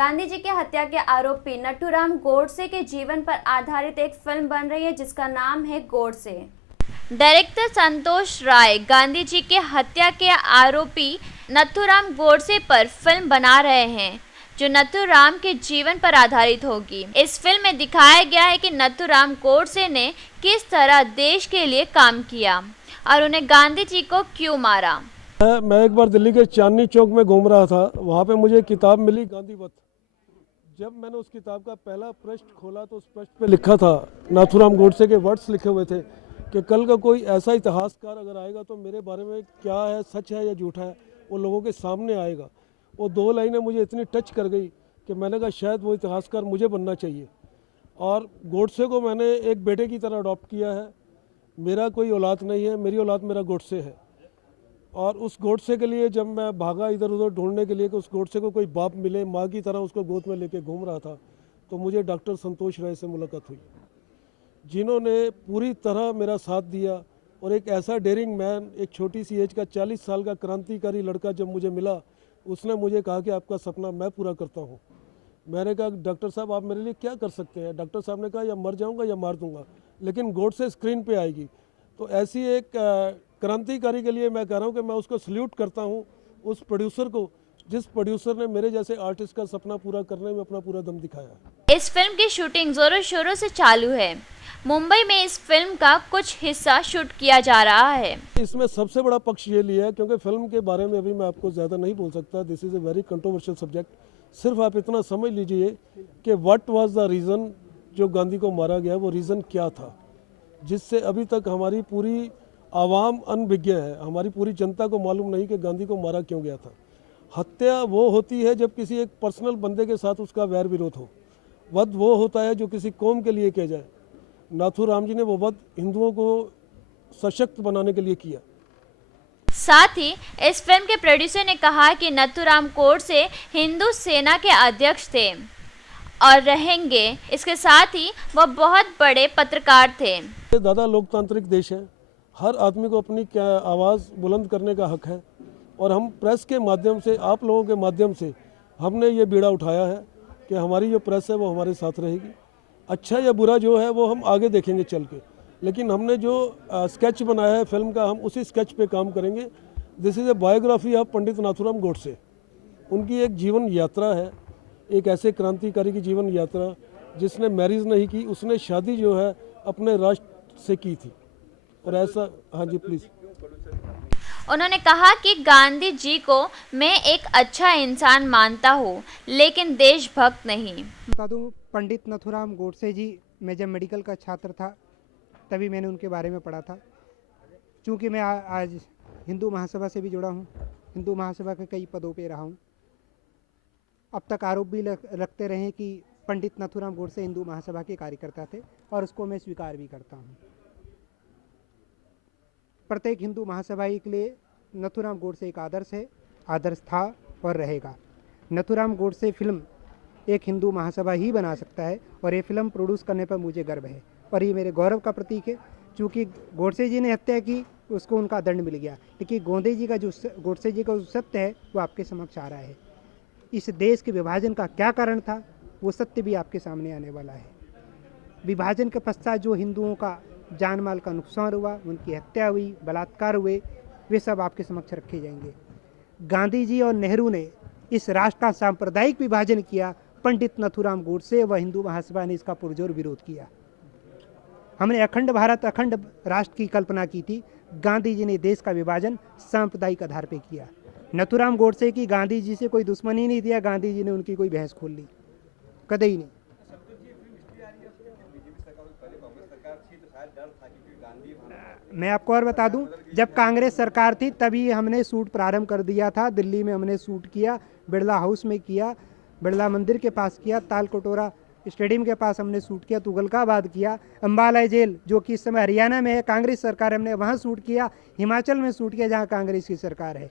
गांधी जी की हत्या के आरोपी नथुराम गोडसे के जीवन पर आधारित एक फिल्म बन रही है जिसका नाम है गोडसे। डायरेक्टर संतोष राय गांधी जी के हत्या के आरोपी नथुराम गोडसे पर फिल्म बना रहे हैं जो नथुराम के जीवन पर आधारित होगी। इस फिल्म में दिखाया गया है कि नथुराम गोडसे ने किस तरह देश के लिए काम किया और उन्हें गांधी जी को क्यों मारा। मैं एक बार दिल्ली के चांदनी चौक में घूम रहा था, वहाँ पे मुझे एक किताब मिली गांधीवत। जब मैंने उस किताब का पहला पृष्ठ खोला तो उस पृष्ठ पे लिखा था, नाथुराम गोडसे के वर्ड्स लिखे हुए थे कि कल का कोई ऐसा इतिहासकार अगर आएगा तो मेरे बारे में क्या है, सच है या झूठा है, वो लोगों के सामने आएगा। वो दो लाइनें मुझे इतनी टच कर गई कि मैंने कहा शायद वो इतिहासकार मुझे बनना चाहिए। और गोडसे को मैंने एक बेटे की तरह अडॉप्ट किया है। मेरा कोई औलाद नहीं है, मेरी औलाद मेरा गोडसे है। और उस गोडसे के लिए जब मैं भागा इधर उधर ढूंढने के लिए कि उस गोडसे को कोई बाप मिले, माँ की तरह उसको गोद में लेके घूम रहा था, तो मुझे डॉक्टर संतोष राय से मुलाकात हुई, जिन्होंने पूरी तरह मेरा साथ दिया। और एक ऐसा डेयरिंग मैन, एक छोटी सी एज का 40 साल का क्रांतिकारी लड़का जब मुझे मिला, उसने मुझे कहा कि आपका सपना मैं पूरा करता हूँ। मैंने कहा डॉक्टर साहब आप मेरे लिए क्या कर सकते हैं। डॉक्टर साहब ने कहा या मर जाऊँगा या मार दूंगा, लेकिन गोडसे स्क्रीन पे आएगी। तो ऐसी एक क्रांतिकारी के लिए मैं कह रहा हूँ कि मैं उसको सल्यूट करता हूँ, उस प्रोड्यूसर को, जिस प्रोड्यूसर ने मेरे जैसे आर्टिस्ट का सपना पूरा करने में अपना पूरा दम दिखाया। इस फिल्म की शूटिंग जोरों शोरों से चालू है। मुंबई में इस फिल्म का कुछ हिस्सा शूट किया जा रहा है। इसमें सबसे बड़ा पक्ष ये लिया है क्योंकि फिल्म के बारे में अभी मैं आपको ज़्यादा नहीं बोल सकता। This is a very controversial subject. सिर्फ आप इतना समझ लीजिए कि व्हाट वाज द रीज़न जो गांधी को मारा गया, वो रीज़न क्या था जिससे अभी तक हमारी पूरी आवाम अनभिज्ञ है। हमारी पूरी जनता को मालूम नहीं कि गांधी को मारा क्यों गया था। हत्या वो होती है जब किसी एक पर्सनल बंदे के साथ उसका वैर विरोध हो। वध वो होता है जो किसी कौम के लिए किया जाए। नाथुराम जी ने वो वध हिंदुओं को सशक्त बनाने के लिए किया। साथ ही इस फिल्म के प्रोड्यूसर ने कहा कि नथुराम गोडसे हिंदू सेना के अध्यक्ष थे और रहेंगे। इसके साथ ही वह बहुत बड़े पत्रकार थे। ज़्यादा लोकतांत्रिक देश है, हर आदमी को अपनी आवाज़ बुलंद करने का हक है। और हम प्रेस के माध्यम से, आप लोगों के माध्यम से हमने ये बीड़ा उठाया है कि हमारी जो प्रेस है वो हमारे साथ रहेगी। अच्छा या बुरा जो है वो हम आगे देखेंगे चल के, लेकिन हमने जो स्केच बनाया है फिल्म का, हम उसी स्केच पे काम करेंगे। This is a biography of Pandit Nathuram Godse. उनकी एक जीवन यात्रा है, एक ऐसे क्रांतिकारी की जीवन यात्रा जिसने मैरिज नहीं की, उसने शादी जो है अपने राष्ट्र से की थी। और ऐसा, हाँ जी प्लीज़। उन्होंने कहा कि गांधी जी को मैं एक अच्छा इंसान मानता हूँ लेकिन देशभक्त नहीं। बता दूँ, पंडित नथुराम गोडसे जी, मैं जब मेडिकल का छात्र था तभी मैंने उनके बारे में पढ़ा था। चूँकि मैं आज हिंदू महासभा से भी जुड़ा हूँ, हिंदू महासभा के कई पदों पे रहा हूँ। अब तक आरोप भी रखते रहे कि पंडित नथुराम गोडसे हिंदू महासभा के कार्यकर्ता थे और उसको मैं स्वीकार भी करता हूँ। प्रत्येक हिंदू महासभाई के लिए नथुराम गोडसे एक आदर्श है, आदर्श था और रहेगा। नथुराम गोडसे फिल्म एक हिंदू महासभा ही बना सकता है और ये फिल्म प्रोड्यूस करने पर मुझे गर्व है और ये मेरे गौरव का प्रतीक है। चूँकि गोडसे जी ने हत्या की, उसको उनका दंड मिल गया, लेकिन गोडसे जी का जो सत्य है वो आपके समक्ष आ रहा है। इस देश के विभाजन का क्या कारण था वो सत्य भी आपके सामने आने वाला है। विभाजन के पश्चात जो हिंदुओं का जान माल का नुकसान हुआ, उनकी हत्या हुई, बलात्कार हुए, वे सब आपके समक्ष रखे जाएंगे। गांधी जी और नेहरू ने इस राष्ट्र का सांप्रदायिक विभाजन किया। पंडित नथुराम गोडसे व हिंदू महासभा ने इसका पुरजोर विरोध किया। हमने अखंड भारत, अखंड राष्ट्र की कल्पना की थी। गांधी जी ने देश का विभाजन सांप्रदायिक आधार पर किया। नथुराम गोडसे की गांधी जी से कोई दुश्मनी नहीं थी, गांधी जी ने उनकी कोई भैंस खोल ली, कदई नहीं। मैं आपको और बता दूं, जब कांग्रेस सरकार थी तभी हमने शूट प्रारंभ कर दिया था। दिल्ली में हमने शूट किया, बिरला हाउस में किया, बिरला मंदिर के पास किया, ताल कटोरा स्टेडियम के पास हमने शूट किया, तुगलकाबाद किया, अम्बाला जेल जो कि इस समय हरियाणा में है, कांग्रेस सरकार, हमने वहाँ शूट किया, हिमाचल में शूट किया जहाँ कांग्रेस की सरकार है।